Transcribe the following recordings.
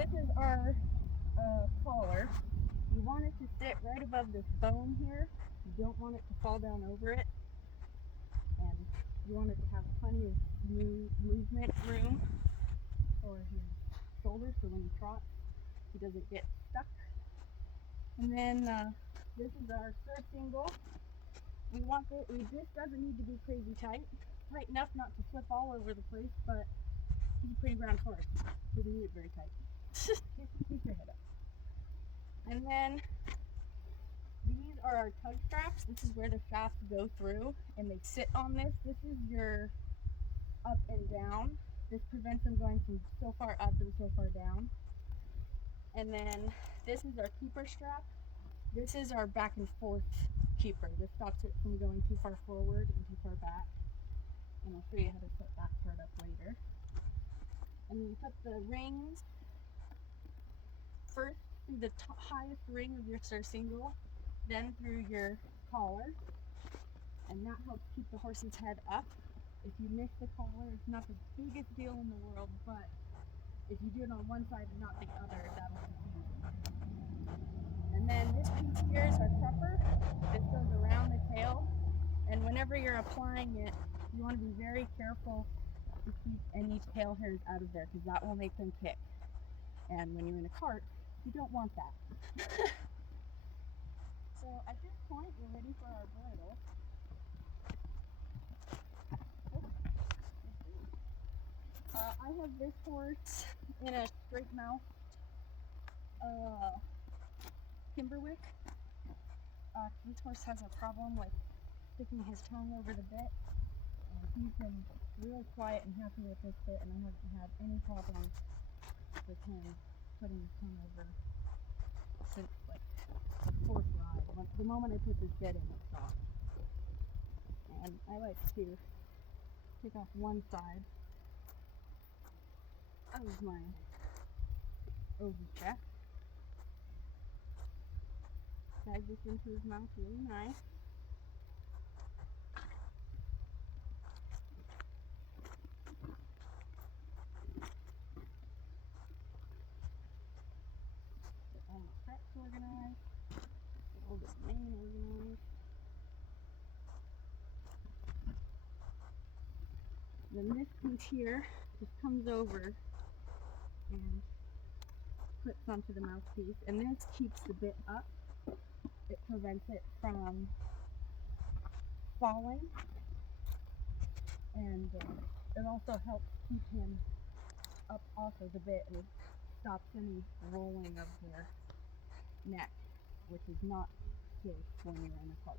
this is our collar. You want it to sit right above this bone here. You don't want it to fall down over it. And you want it to have plenty of movement room for his shoulders so when he trots, he doesn't get stuck. And then this is our surcingle. This doesn't need to be crazy tight enough not to flip all over the place, but he's a pretty round horse, so we need it very tight. Keep your head up. And then these are our tug straps. This is where the shafts go through, and they sit on this. This is your up and down. This prevents them going from so far up and so far down. And then this is our keeper strap. This is our back and forth keeper. This stops it from going too far forward and too far back. And I'll show you how to set that part up later. And then you put the rings first through the highest ring of your surcingle, then through your collar. And that helps keep the horse's head up. If you miss the collar, it's not the biggest deal in the world, but if you do it on one side and not the other, that'll confuse you. And then this piece here is our crupper. This goes around the tail. And whenever you're applying it, you want to be very careful to keep any tail hairs out of there because that will make them kick. And when you're in a cart, you don't want that. So at this point, we're ready for our bridle. I have this horse in a straight mouth Kimberwick. This horse has a problem with sticking his tongue over the bit. He's been real quiet and happy with this bit, and I haven't had any problems with him putting his tongue over since like the fourth ride. The moment I put this bit in, it stopped. And I like to take off one side of my overcheck. Tag this into his mouth really nice. Get all my straps organized. Get all this mane organized. Then this piece here just comes over and clips onto the mouthpiece, and this keeps the bit up. It prevents it from falling, and it also helps keep him up off of the bit, and it stops any rolling of their neck, which is not safe when you're in a cart.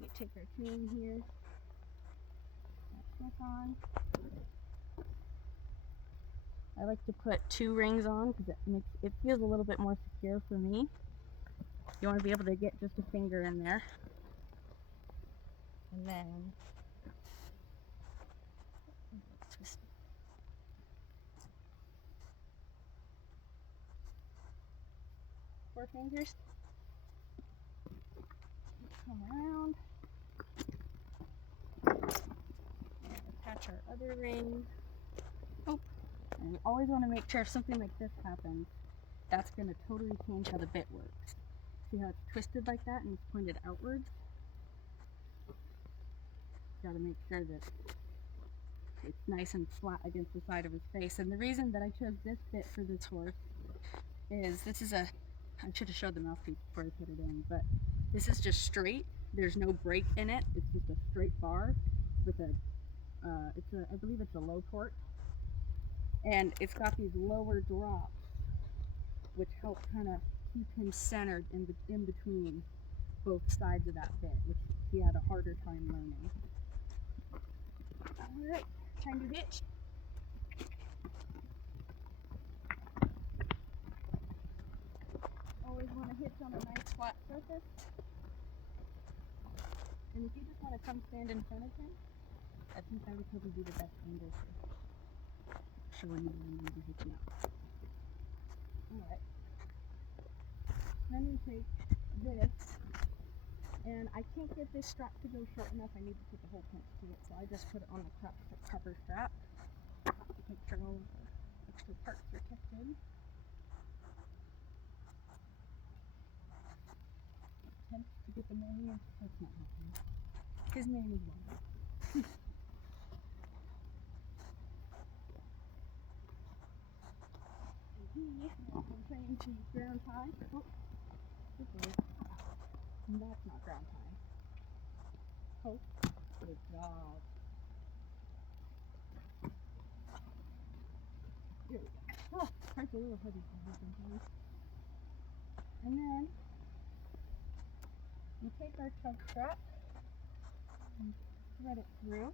We take our chain here, clip on. I like to put 2 rings on because it feels a little bit more secure for me. You want to be able to get just a finger in there. And then twist it. 4 fingers. Come around. Attach our other ring. Oh. And you always want to make sure if something like this happens, that's going to totally change how the bit works. See how it's twisted like that and it's pointed outwards? Got to make sure that it's nice and flat against the side of his face. And the reason that I chose this bit for this horse is I should have showed the mouthpiece before I put it in, but this is just straight. There's no break in it. It's just a straight bar with I believe it's a low port. And it's got these lower drops, which help kind of keep him centered in between both sides of that bit, which he had a harder time learning. Alright, time to hitch. Always want to hitch on a nice flat surface. And if you just want to come stand in front of him, I think that would probably be the best angle for showing you when you need to hitch him out. Alright. Then we take this, and I can't get this strap to go short enough. I need to put the whole pinch to it, so I just put it on the crupper strap. sure all of the extra parts are kept in. Attempt to get the manual. That's not happening. His name is longer. And he has been trained to ground tie. Oh, good boy. And that's not ground tie. Oh, good job. Here we go. Oh, part's a little heavy for me sometimes. And then we take our tug strap and thread it through.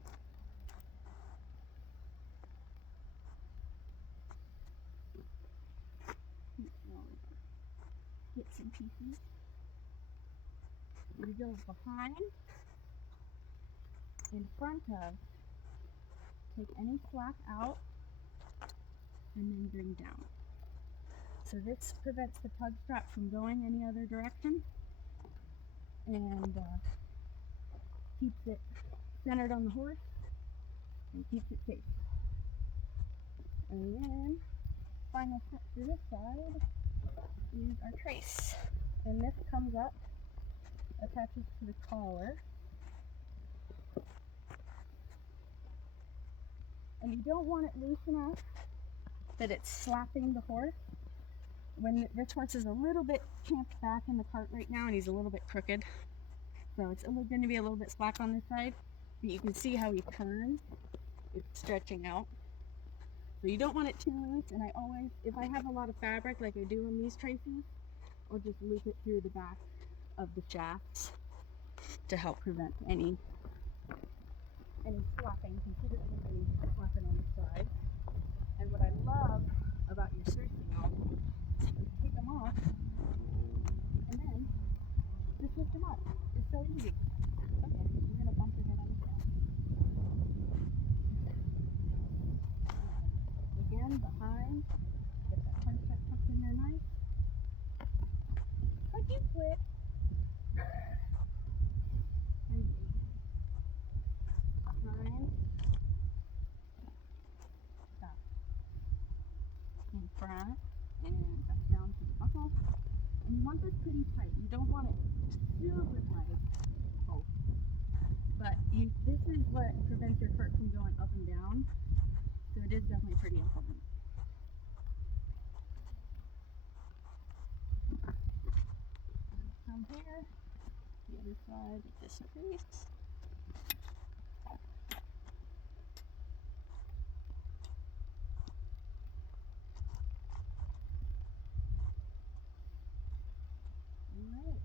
Bits and pieces. We go behind, in front of, take any slack out, and then bring down. So this prevents the tug strap from going any other direction and keeps it centered on the horse and keeps it safe. And then, final step for this side is our trace. And this comes up, attaches to the collar. And you don't want it loose enough that it's slapping the horse. When this horse is a little bit camped back in the cart right now and he's a little bit crooked, so it's going to be a little bit slack on this side, but you can see how he turns. It's stretching out. So you don't want it too loose, and I always, if I have a lot of fabric like I do in these traces, I'll just loop it through the back of the shafts to help prevent any slapping. Consider any slapping on the side. And what I love about your surfing album is you take them off and then just lift them up. It's so easy. Okay, you're gonna bump your head on the ground. Again, behind. Get that punch that tucked in there nice. But you quit. And behind. Stop. In front. And back down to the buckle. And you want this pretty tight. You don't want it super tight. Oh. But this is what prevents your cart from going up and down. So it is definitely pretty important. From here, the other side of this crease. Alright,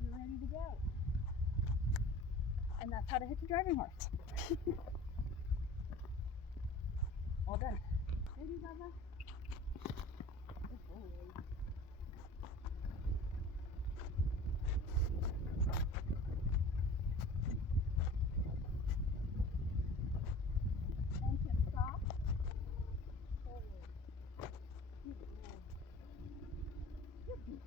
you're ready to go. And that's how to hitch a driving horse. All done. Ready, Bubba? Good boy. And to stop. Forward. Good boy. Good boy.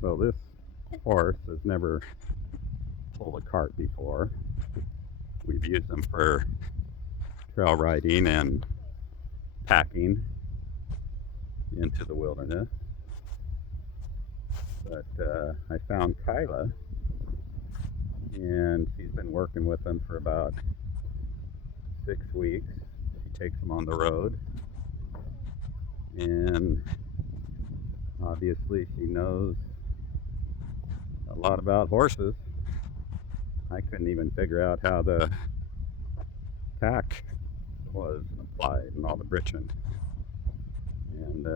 So this horse has never pulled a cart before. We've used them for trail riding and packing into the wilderness. But I found Kyla, and she's been working with them for about 6 weeks. She takes them on the road, and obviously she knows a lot about horses. I couldn't even figure out how the tack was applied and all the britching. And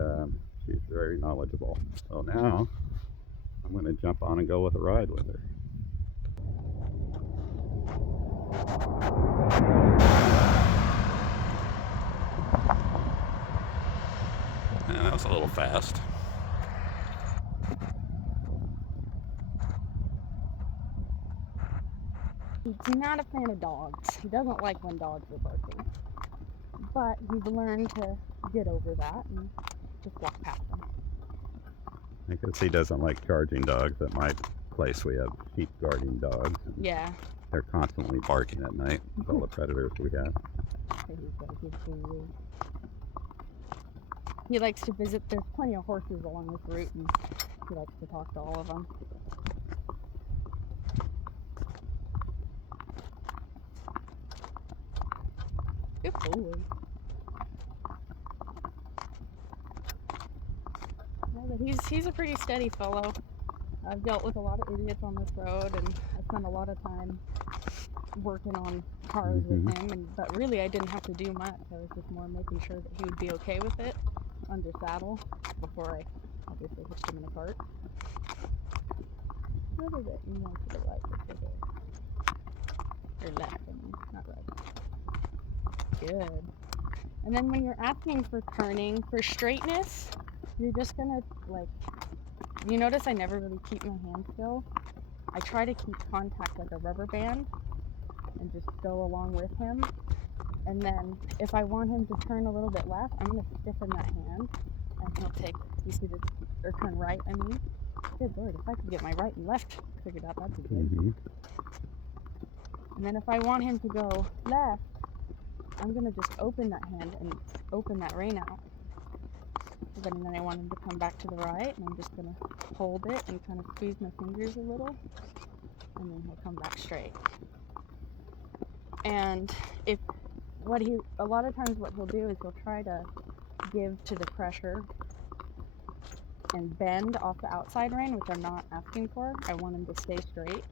she's very knowledgeable. So now I'm going to jump on and go with a ride with her. And that was a little fast. He's not a fan of dogs. He doesn't like when dogs are barking. but he's learned to get over that and just walk past them. I guess he doesn't like charging dogs. At my place, we have sheep guarding dogs. And Yeah. they're constantly barking at night with all the predators we have. He's got a good food. He likes to visit. There's plenty of horses along this route, and he likes to talk to all of them. Good boy. Yeah, but he's a pretty steady fellow. I've dealt with a lot of idiots on this road, and I spent a lot of time working on cars with him. But really, I didn't have to do much. I was just more making sure that he would be okay with it under saddle before I obviously hitched him in a cart. A little bit more to the right or to the or left, I mean, not right. Good. And then when you're asking for turning, for straightness, you're just gonna you notice I never really keep my hand still. I try to keep contact like a rubber band and just go along with him. And then if I want him to turn a little bit left, I'm gonna stiffen that hand and he'll take, or turn right, I mean. Good Lord, if I could get my right and left figured out, that'd be good. And then if I want him to go left, I'm gonna just open that hand and open that rein out. And then I want him to come back to the right, and I'm just gonna hold it and kind of squeeze my fingers a little, and then he'll come back straight. And a lot of times what he'll do is he'll try to give to the pressure and bend off the outside rein, which I'm not asking for. I want him to stay straight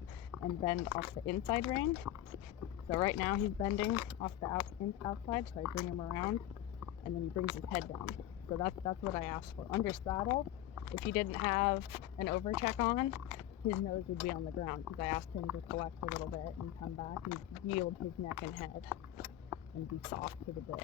and bend off the inside rein. So right now he's bending off the outside, so I bring him around, and then he brings his head down. So that's what I asked for. Under saddle, if he didn't have an overcheck on, his nose would be on the ground, because I asked him to collect a little bit and come back and yield his neck and head and be soft to the bit.